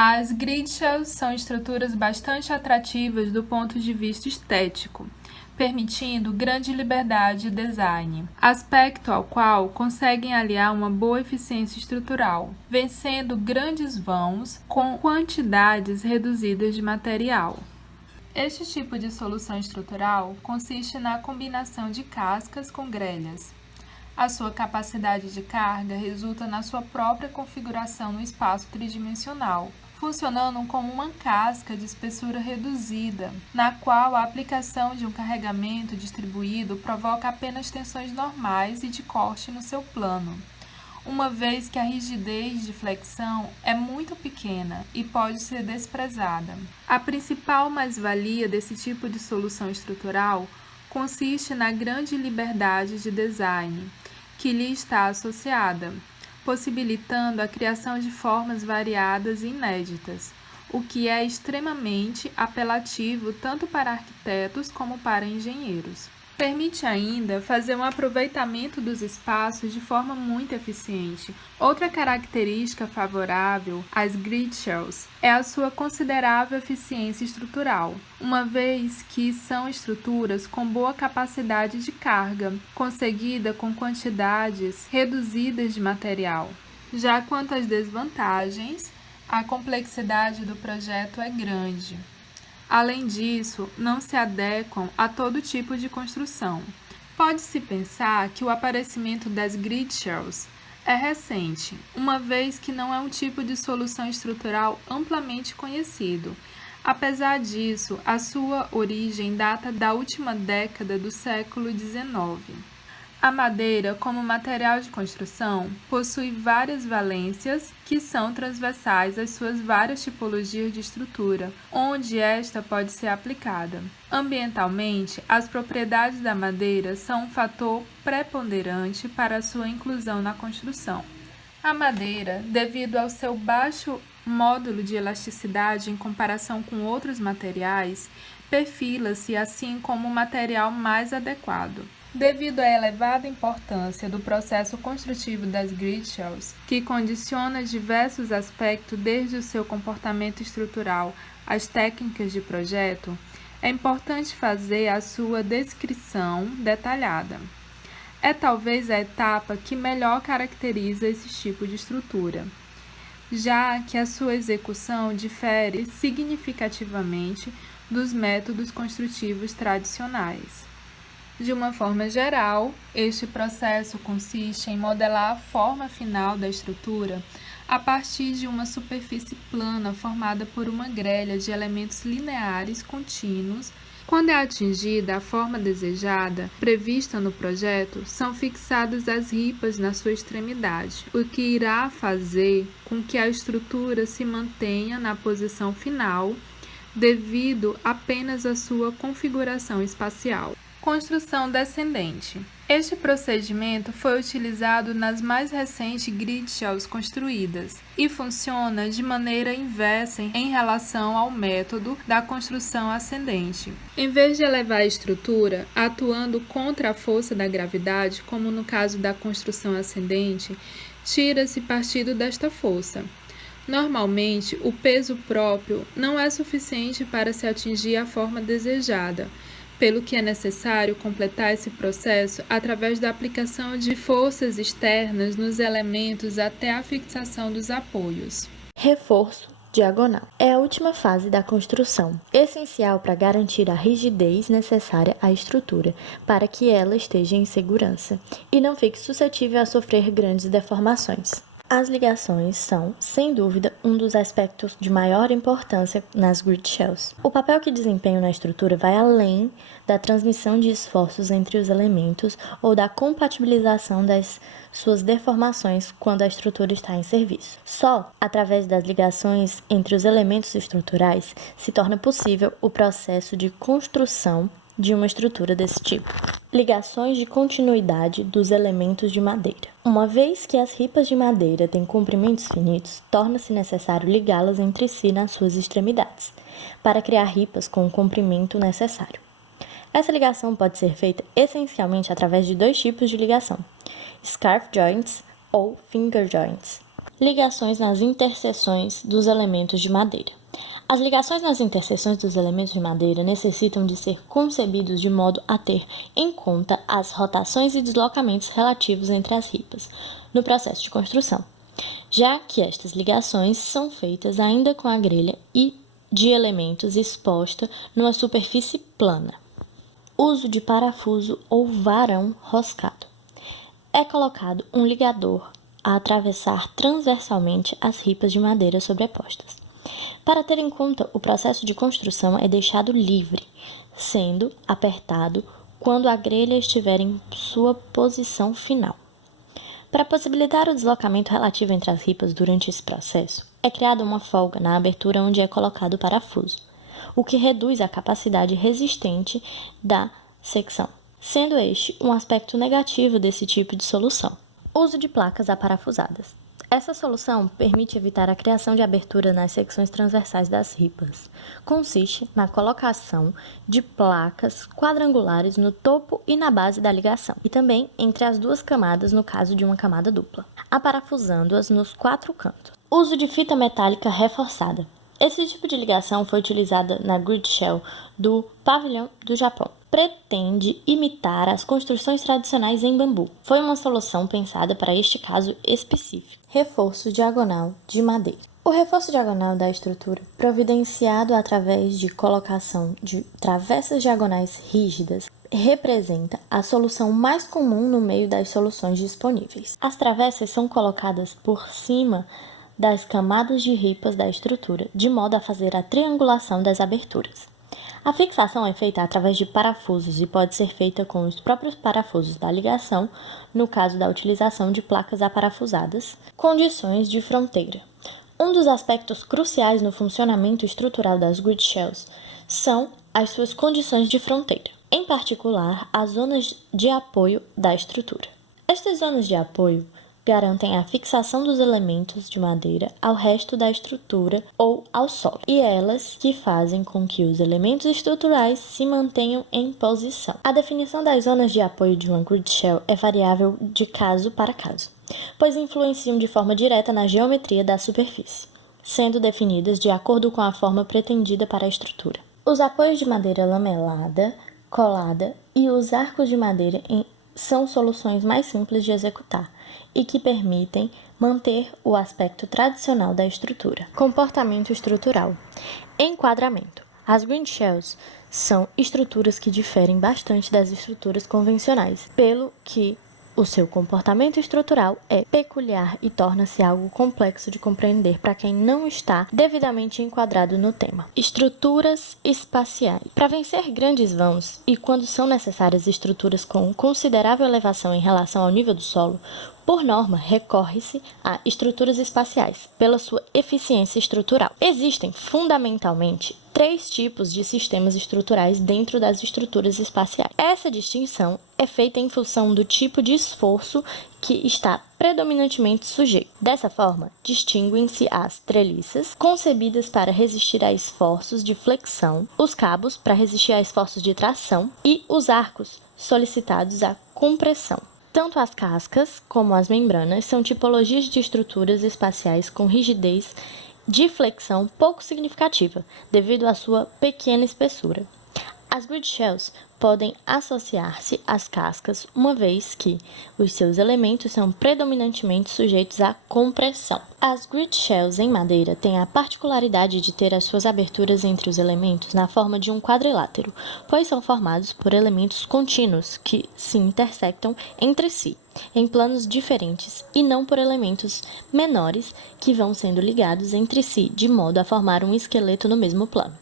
As grid shells são estruturas bastante atrativas do ponto de vista estético, permitindo grande liberdade de design, aspecto ao qual conseguem aliar uma boa eficiência estrutural, vencendo grandes vãos com quantidades reduzidas de material. Este tipo de solução estrutural consiste na combinação de cascas com grelhas. A sua capacidade de carga resulta na sua própria configuração no espaço tridimensional, funcionando como uma casca de espessura reduzida, na qual a aplicação de um carregamento distribuído provoca apenas tensões normais e de corte no seu plano, uma vez que a rigidez de flexão é muito pequena e pode ser desprezada. A principal mais-valia desse tipo de solução estrutural consiste na grande liberdade de design que lhe está associada, possibilitando a criação de formas variadas e inéditas, o que é extremamente apelativo tanto para arquitetos como para engenheiros. Permite ainda fazer um aproveitamento dos espaços de forma muito eficiente. Outra característica favorável às grid shells é a sua considerável eficiência estrutural, uma vez que são estruturas com boa capacidade de carga, conseguida com quantidades reduzidas de material. Já quanto às desvantagens, a complexidade do projeto é grande. Além disso, não se adequam a todo tipo de construção. Pode-se pensar que o aparecimento das grid shells é recente, uma vez que não é um tipo de solução estrutural amplamente conhecido. Apesar disso, a sua origem data da última década do século XIX. A madeira, como material de construção, possui várias valências que são transversais às suas várias tipologias de estrutura, onde esta pode ser aplicada. Ambientalmente, as propriedades da madeira são um fator preponderante para a sua inclusão na construção. A madeira, devido ao seu baixo módulo de elasticidade em comparação com outros materiais, perfila-se assim como o material mais adequado. Devido à elevada importância do processo construtivo das grid shells, que condiciona diversos aspectos desde o seu comportamento estrutural às técnicas de projeto, é importante fazer a sua descrição detalhada. É talvez a etapa que melhor caracteriza esse tipo de estrutura, já que a sua execução difere significativamente dos métodos construtivos tradicionais. De uma forma geral, este processo consiste em modelar a forma final da estrutura a partir de uma superfície plana formada por uma grelha de elementos lineares contínuos. Quando é atingida a forma desejada, prevista no projeto, são fixadas as ripas na sua extremidade, o que irá fazer com que a estrutura se mantenha na posição final, devido apenas à sua configuração espacial. Construção descendente. Este procedimento foi utilizado nas mais recentes grid shells construídas e funciona de maneira inversa em relação ao método da construção ascendente. Em vez de elevar a estrutura, atuando contra a força da gravidade, como no caso da construção ascendente, tira-se partido desta força. Normalmente, o peso próprio não é suficiente para se atingir a forma desejada, pelo que é necessário completar esse processo através da aplicação de forças externas nos elementos até a fixação dos apoios. Reforço diagonal. É a última fase da construção, essencial para garantir a rigidez necessária à estrutura, para que ela esteja em segurança e não fique suscetível a sofrer grandes deformações. As ligações são, sem dúvida, um dos aspectos de maior importância nas grid shells. O papel que desempenham na estrutura vai além da transmissão de esforços entre os elementos ou da compatibilização das suas deformações quando a estrutura está em serviço. Só através das ligações entre os elementos estruturais se torna possível o processo de construção de uma estrutura desse tipo. Ligações de continuidade dos elementos de madeira. Uma vez que as ripas de madeira têm comprimentos finitos, torna-se necessário ligá-las entre si nas suas extremidades, para criar ripas com o comprimento necessário. Essa ligação pode ser feita essencialmente através de dois tipos de ligação: scarf joints ou finger joints. Ligações nas interseções dos elementos de madeira. As ligações nas interseções dos elementos de madeira necessitam de ser concebidos de modo a ter em conta as rotações e deslocamentos relativos entre as ripas no processo de construção, já que estas ligações são feitas ainda com a grelha e de elementos exposta numa superfície plana. Uso de parafuso ou varão roscado. É colocado um ligador a atravessar transversalmente as ripas de madeira sobrepostas. Para ter em conta, o processo de construção é deixado livre, sendo apertado quando a grelha estiver em sua posição final. Para possibilitar o deslocamento relativo entre as ripas durante esse processo, é criada uma folga na abertura onde é colocado o parafuso, o que reduz a capacidade resistente da secção, sendo este um aspecto negativo desse tipo de solução. Uso de placas aparafusadas. Essa solução permite evitar a criação de abertura nas secções transversais das ripas. Consiste na colocação de placas quadrangulares no topo e na base da ligação, e também entre as duas camadas no caso de uma camada dupla, aparafusando-as nos 4 cantos. Uso de fita metálica reforçada. Esse tipo de ligação foi utilizada na grid shell do pavilhão do Japão. Pretende imitar as construções tradicionais em bambu. Foi uma solução pensada para este caso específico. Reforço diagonal de madeira. O reforço diagonal da estrutura, providenciado através de colocação de travessas diagonais rígidas, representa a solução mais comum no meio das soluções disponíveis. As travessas são colocadas por cima das camadas de ripas da estrutura, de modo a fazer a triangulação das aberturas. A fixação é feita através de parafusos e pode ser feita com os próprios parafusos da ligação, no caso da utilização de placas aparafusadas. Condições de fronteira. Um dos aspectos cruciais no funcionamento estrutural das grid shells são as suas condições de fronteira, em particular as zonas de apoio da estrutura. Estas zonas de apoio garantem a fixação dos elementos de madeira ao resto da estrutura ou ao solo, e elas que fazem com que os elementos estruturais se mantenham em posição. A definição das zonas de apoio de uma grid shell é variável de caso para caso, pois influenciam de forma direta na geometria da superfície, sendo definidas de acordo com a forma pretendida para a estrutura. Os apoios de madeira lamelada, colada e os arcos de madeira são soluções mais simples de executar e que permitem manter o aspecto tradicional da estrutura. Comportamento estrutural. Enquadramento. As grid shells são estruturas que diferem bastante das estruturas convencionais, pelo que o seu comportamento estrutural é peculiar e torna-se algo complexo de compreender para quem não está devidamente enquadrado no tema. Estruturas espaciais. Para vencer grandes vãos e quando são necessárias estruturas com considerável elevação em relação ao nível do solo, por norma, recorre-se a estruturas espaciais, pela sua eficiência estrutural. Existem, fundamentalmente, 3 tipos de sistemas estruturais dentro das estruturas espaciais. Essa distinção é feita em função do tipo de esforço que está predominantemente sujeito. Dessa forma, distinguem-se as treliças, concebidas para resistir a esforços de flexão, os cabos, para resistir a esforços de tração, e os arcos, solicitados à compressão. Tanto as cascas como as membranas são tipologias de estruturas espaciais com rigidez de flexão pouco significativa, devido à sua pequena espessura. As grid shells podem associar-se às cascas, uma vez que os seus elementos são predominantemente sujeitos à compressão. As grid shells em madeira têm a particularidade de ter as suas aberturas entre os elementos na forma de um quadrilátero, pois são formados por elementos contínuos que se intersectam entre si, em planos diferentes, e não por elementos menores que vão sendo ligados entre si de modo a formar um esqueleto no mesmo plano.